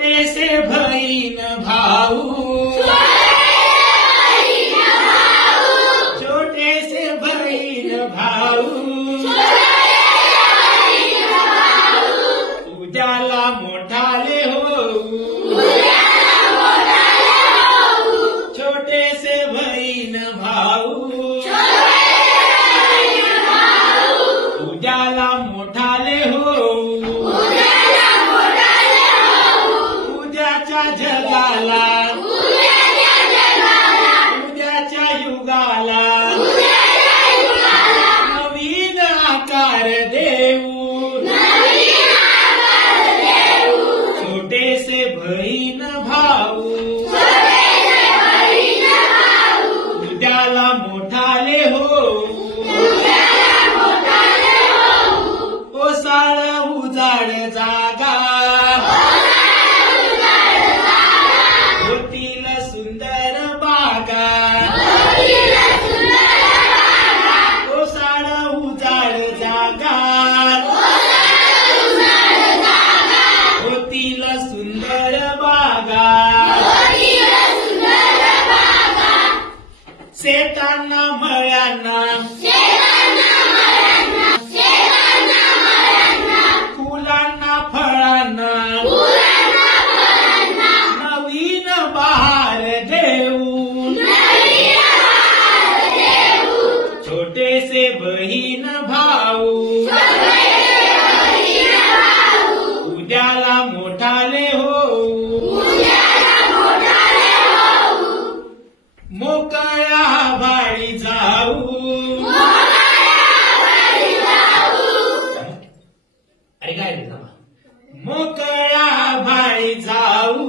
से भई न भाऊ छोटे से ले भाऊ उजाला हो શેતાનના મળ્યાના શેતાનના મળ્યાના શેતાનના મળ્યાના ફૂલાના ફળાના ફૂલાના ફળાના નવીન બહાર દેવું નવીન બહાર દેવું છોટે સે બહીન ભાવું છોટે સે બહીન ભાવું ઉજાલા મોઠાલે मोकळ्या भाई जाऊ अरे काय रे मोकळ्या भाई जाऊ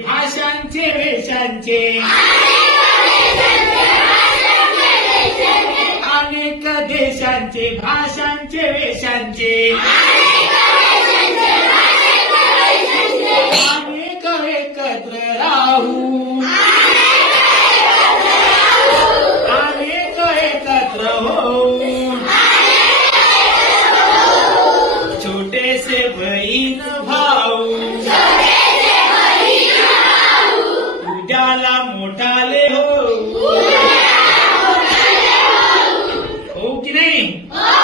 भाषांचे वेशांचे अनेक देशांचे भाषांचे वेशांचे अनेक एकत्र राहू अनेक एकत्र हो छोटेसे बहीण वाला मोटा ले हो, हो।